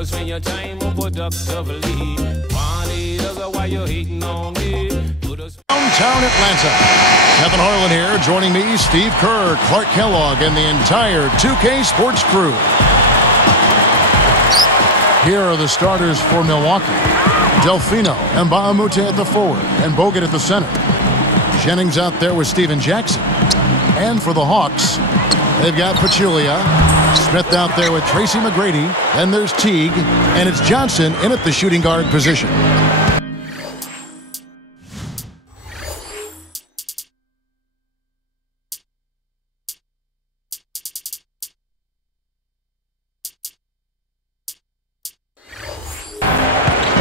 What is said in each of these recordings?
to spend your time more productively. Funny, that's why you're hating on me. Downtown Atlanta. Kevin Harlan here, joining me, Steve Kerr, Clark Kellogg, and the entire 2K Sports crew. Here are the starters for Milwaukee. Delfino and Mbamute at the forward, and Bogut at the center. Jennings out there with Steven Jackson. And for the Hawks, they've got Pachulia. Smith out there with Tracy McGrady. Then there's Teague, and it's Johnson in at the shooting guard position.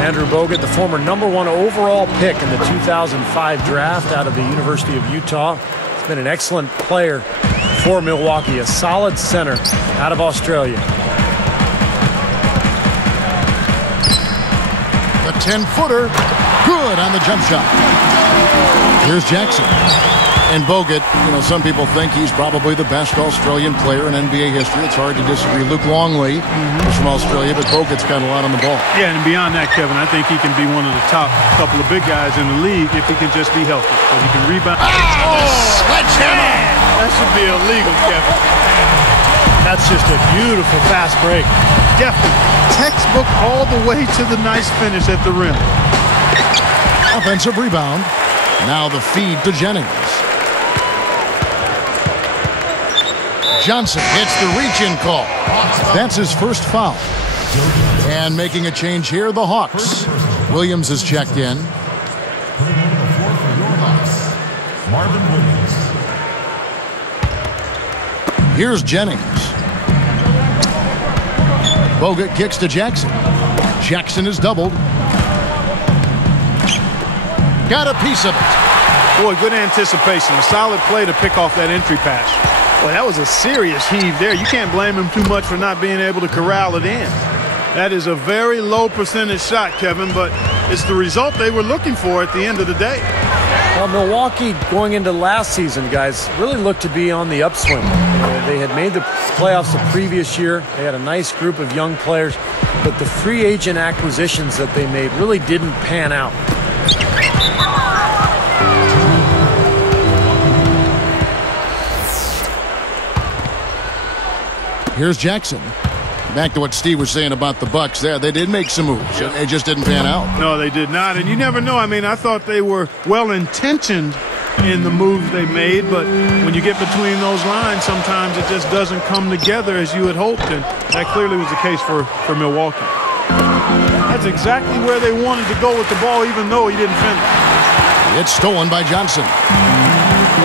Andrew Bogut, the former #1 overall pick in the 2005 draft out of the University of Utah. He's been an excellent player for Milwaukee, a solid center out of Australia. The 10-footer, good on the jump shot. Here's Jackson. And Bogut, you know, some people think he's probably the best Australian player in NBA history. It's hard to disagree. Luke Longley is from Australia, but Bogut's got a lot on the ball. Yeah, and beyond that, Kevin, I think he can be one of the top couple of big guys in the league if he can just be healthy. So he can rebound. Sledgehammer! That should be illegal, Kevin. That's just a beautiful fast break. Definitely. Textbook all the way to the nice finish at the rim. Offensive rebound. Now the feed to Jennings. Johnson gets the reach-in call. That's his first foul. And making a change here, the Hawks. Williams has checked in. Marvin Williams. Here's Jennings. Bogut kicks to Jackson. Jackson is doubled. Got a piece of it. Boy, good anticipation. A solid play to pick off that entry pass. Boy, that was a serious heave there. You can't blame him too much for not being able to corral it in. That is a very low percentage shot, Kevin, but it's the result they were looking for at the end of the day. Well, Milwaukee, going into last season, guys, really looked to be on the upswing. They had made the playoffs the previous year. They had a nice group of young players, but the free agent acquisitions that they made really didn't pan out. Here's Jackson. Back to what Steve was saying about the Bucks there. They did make some moves. It just didn't pan out. No, they did not. And you never know. I mean, I thought they were well-intentioned in the moves they made, but when you get between those lines, sometimes it just doesn't come together as you had hoped, and that clearly was the case for Milwaukee. That's exactly where they wanted to go with the ball, even though he didn't finish. It's stolen by Johnson.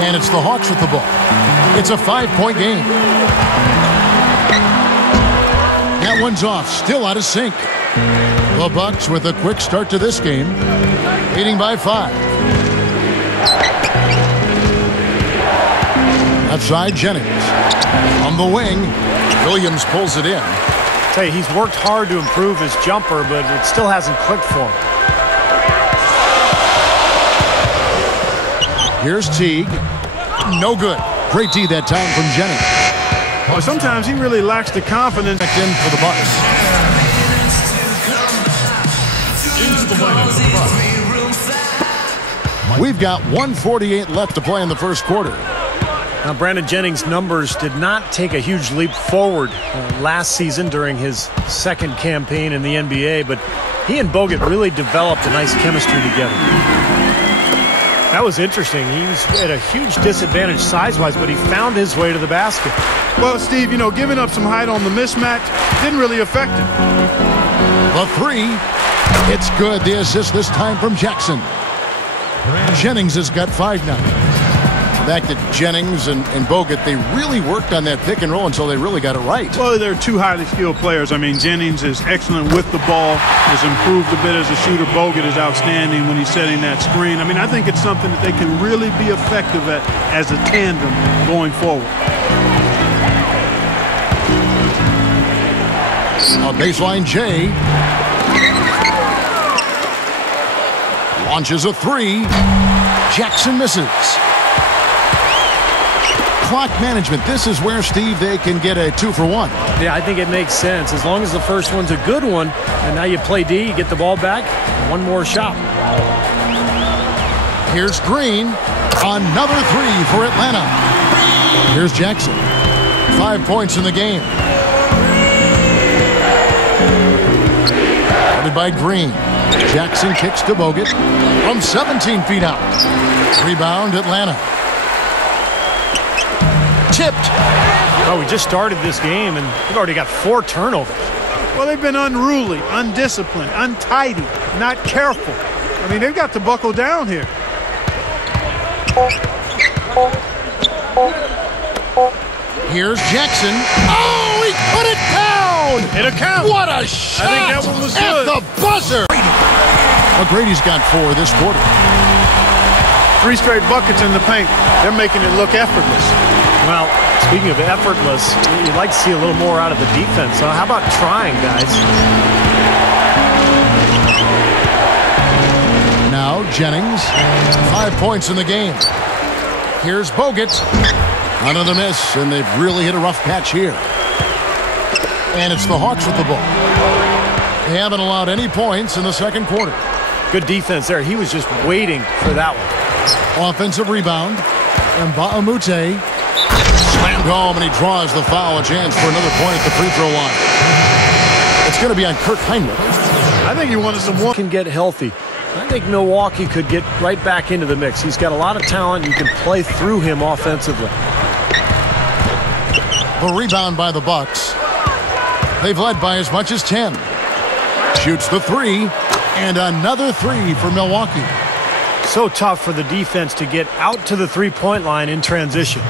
And it's the Hawks with the ball. It's a 5-point game. That one's off, still out of sync. The Bucks with a quick start to this game, leading by 5. Outside Jennings. On the wing, Williams pulls it in. Tell you, he's worked hard to improve his jumper, but it still hasn't clicked for him. Here's Teague. No good. Great D that time from Jennings. Well, sometimes he really lacks the confidence. Back in for the Bucks. We've got 1:48 left to play in the first quarter. Now, Brandon Jennings' numbers did not take a huge leap forward last season during his second campaign in the NBA, but he and Bogut really developed a nice chemistry together. That was interesting. He was at a huge disadvantage size-wise, but he found his way to the basket. Well, Steve, you know, giving up some height on the mismatch didn't really affect him. The 3. It's good. The assist this time from Jackson. Jennings has got 5 now. Back to Jennings and Bogut. They really worked on that pick and roll until they really got it right. Well, they're two highly skilled players. I mean, Jennings is excellent with the ball, has improved a bit as a shooter. Bogut is outstanding when he's setting that screen. I mean, I think it's something that they can really be effective at as a tandem going forward. A baseline J. Launches a 3. Jackson misses. clock management, this is where, Steve, they can get a 2-for-1. Yeah, I think it makes sense. As long as the first one's a good one, and now you play D, you get the ball back, one more shot. Here's Green. Another three for Atlanta. Here's Jackson. 5 points in the game. Guarded by Green. Jackson kicks to Bogut from 17 feet out. Rebound, Atlanta. Tipped. Oh, we just started this game, and we've already got 4 turnovers. Well, they've been unruly, undisciplined, untidy, not careful. I mean, they've got to buckle down here. Here's Jackson. Oh, he put it down! It'll count. What a shot! I think that one was at good. the buzzer. McGrady's got 4 this quarter. 3 straight buckets in the paint. They're making it look effortless. Well, speaking of effortless, you'd like to see a little more out of the defense. So how about trying, guys? Now Jennings, 5 points in the game. Here's Bogut. Another miss, and they've really hit a rough patch here. And it's the Hawks with the ball. They haven't allowed any points in the second quarter. Good defense there. He was just waiting for that one. Offensive rebound. And Mbah-a-Moute slammed home, and he draws the foul. A chance for another point at the free throw line. It's going to be on Kirk Hinrich. I think he wanted some more. Can get healthy. I think Milwaukee could get right back into the mix. He's got a lot of talent. You can play through him offensively. The rebound by the Bucks. They've led by as much as 10. Shoots the 3, and another 3 for Milwaukee. So tough for the defense to get out to the three-point line in transition.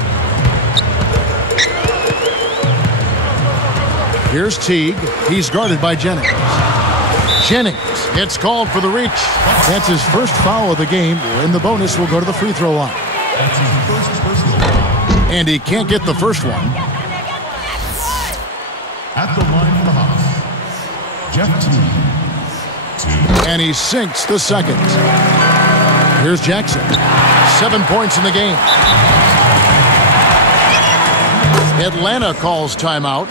Here's Teague. He's guarded by Jennings. Jennings gets called for the reach. That's his first foul of the game, and the bonus will go to the free throw line. That's his first personal. And he can't get the first one. At the line for the Hawks, Jeff Teague. And he sinks the second. Here's Jackson. 7 points in the game. Atlanta calls timeout.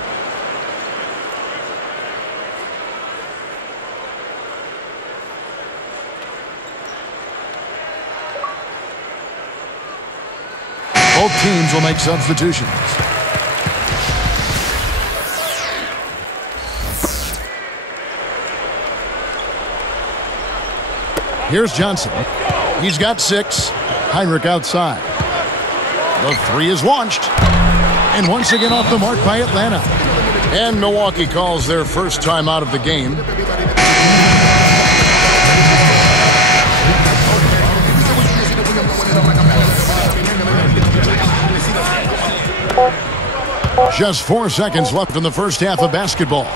Both teams will make substitutions. Here's Johnson. He's got 6. Hinrich outside. The 3 is launched. And once again off the mark by Atlanta. And Milwaukee calls their first timeout of the game. Just 4 seconds left in the first half of basketball.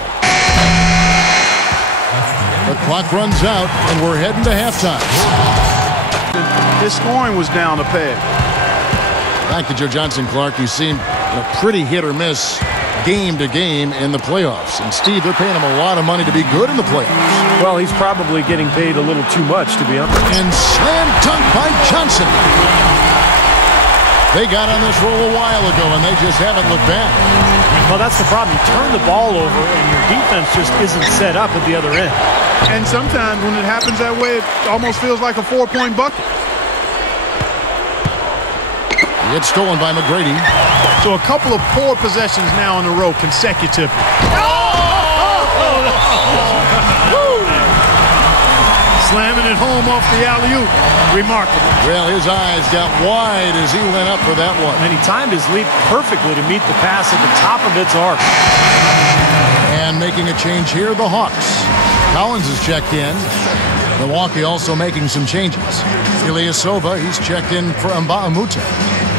The clock runs out, and we're heading to halftime. His scoring was down a peg. Back to Joe Johnson, Clark. You seem pretty hit or miss game to game in the playoffs. And, Steve, they're paying him a lot of money to be good in the playoffs. Well, he's probably getting paid a little too much, to be honest. And slam dunk by Johnson. They got on this roll a while ago, and they just haven't looked back. Well, that's the problem. You turn the ball over, and your defense just isn't set up at the other end. And sometimes when it happens that way, it almost feels like a 4-point bucket. It's stolen by McGrady. So a couple of poor possessions now in a row consecutively. Slamming it home off the alley-oop. Remarkable. Well, his eyes got wide as he went up for that one. And he timed his leap perfectly to meet the pass at the top of its arc. And making a change here, the Hawks. Collins is checked in. Milwaukee also making some changes. Ilyasova, he's checked in for Mbah-a-Moute.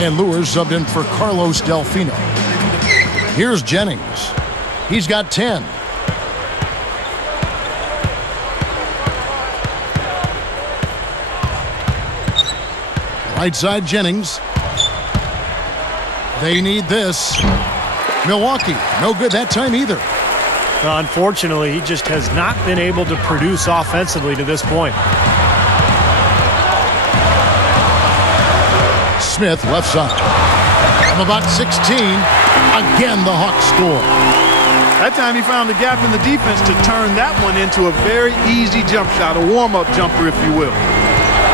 And Lewis subbed in for Carlos Delfino. Here's Jennings. He's got 10. Right side, Jennings. They need this. Milwaukee, no good that time either. Unfortunately, he just has not been able to produce offensively to this point. Smith, left side. From about 16, again the Hawks score. That time he found a gap in the defense to turn that one into a very easy jump shot, a warm-up jumper, if you will.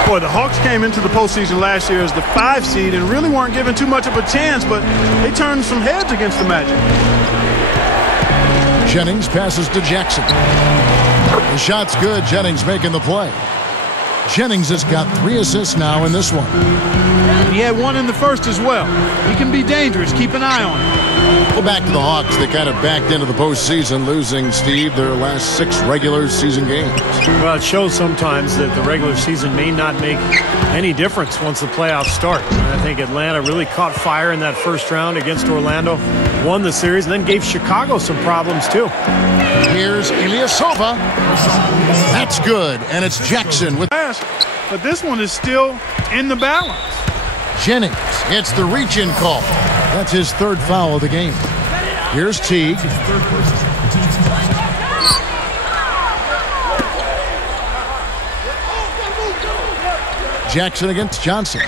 Boy, the Hawks came into the postseason last year as the 5 seed and really weren't given too much of a chance, but they turned some heads against the Magic. Jennings passes to Jackson. The shot's good. Jennings making the play. Jennings has got 3 assists now in this one. He had 1 in the first as well. He can be dangerous. Keep an eye on him. Well, back to the Hawks. They kind of backed into the postseason, losing, Steve, their last 6 regular season games. Well, it shows sometimes that the regular season may not make any difference once the playoffs start. And I think Atlanta really caught fire in that first round against Orlando, won the series, and then gave Chicago some problems, too. Here's Ilyasova. That's good, and it's Jackson with... But this one is still in the balance. Jennings gets the reach-in call. That's his 3rd foul of the game. Here's Teague. Jackson against Johnson.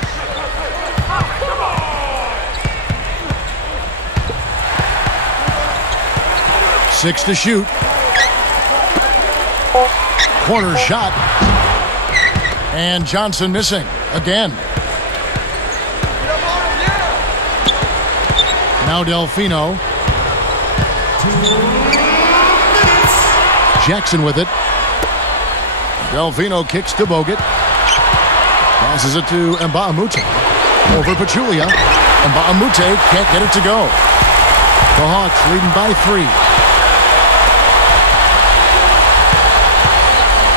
Six to shoot. Corner shot. And Johnson missing again. Now Delfino. Jackson with it. Delfino kicks to Bogut. Passes it to Mbamute. Over Pachulia. Mbamute can't get it to go. The Hawks leading by 3.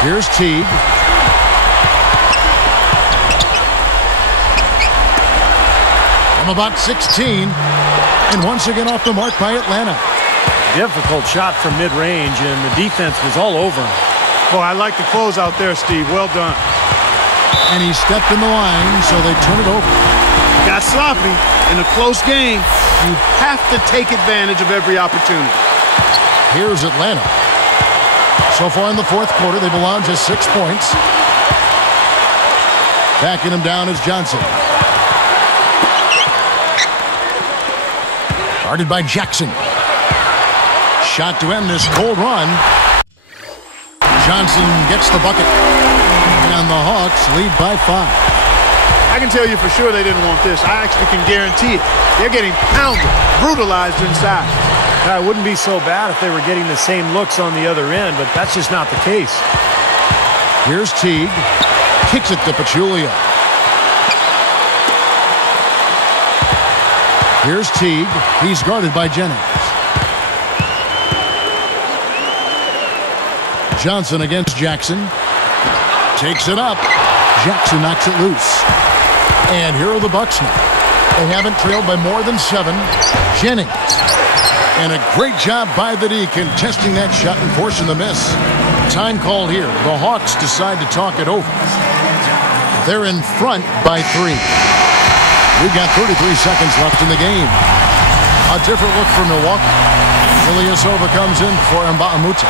Here's Teague. From about 16. And once again off the mark by Atlanta. Difficult shot from mid-range, and the defense was all over him. Boy, I like the close out there, Steve. Well done. And he stepped in the line, so they turn it over. Got sloppy. In a close game, you have to take advantage of every opportunity. Here's Atlanta. So far in the 4th quarter, they've allowed just 6 points. Backing him down is Johnson. Guarded by Jackson. Shot to end this cold run. Johnson gets the bucket. And the Hawks lead by 5. I can tell you for sure they didn't want this. I actually can guarantee it. They're getting pounded, brutalized inside. It wouldn't be so bad if they were getting the same looks on the other end, but that's just not the case. Here's Teague. Kicks it to Pachulia. Here's Teague. He's guarded by Jennings. Johnson against Jackson. Takes it up. Jackson knocks it loose. And here are the Bucks now. They haven't trailed by more than 7. Jennings. And a great job by the D contesting that shot and forcing the miss. Time called here. The Hawks decide to talk it over. They're in front by 3. We've got 33 seconds left in the game. A different look for Milwaukee. Ilyasova comes in for Mbamute.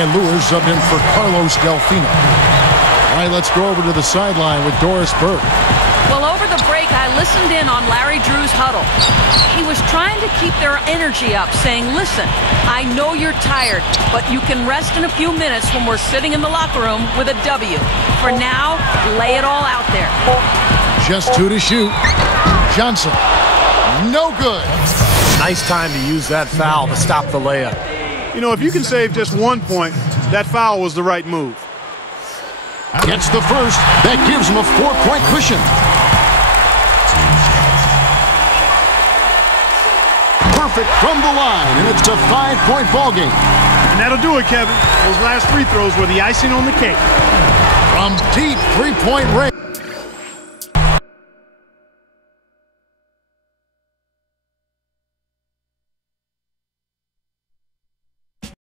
And Lewis subbed in for Carlos Delfino. All right, let's go over to the sideline with Doris Burke. Well, over the break, I listened in on Larry Drew's huddle. He was trying to keep their energy up, saying, listen, I know you're tired, but you can rest in a few minutes when we're sitting in the locker room with a W. For now, lay it all out there. Just 2 to shoot. Johnson. No good. Nice time to use that foul to stop the layup. You know, if you can save just 1 point, that foul was the right move. Gets the first. That gives him a 4-point cushion. Perfect from the line, and it's a 5-point ball game. And that'll do it, Kevin. Those last free throws were the icing on the cake. From deep 3-point range.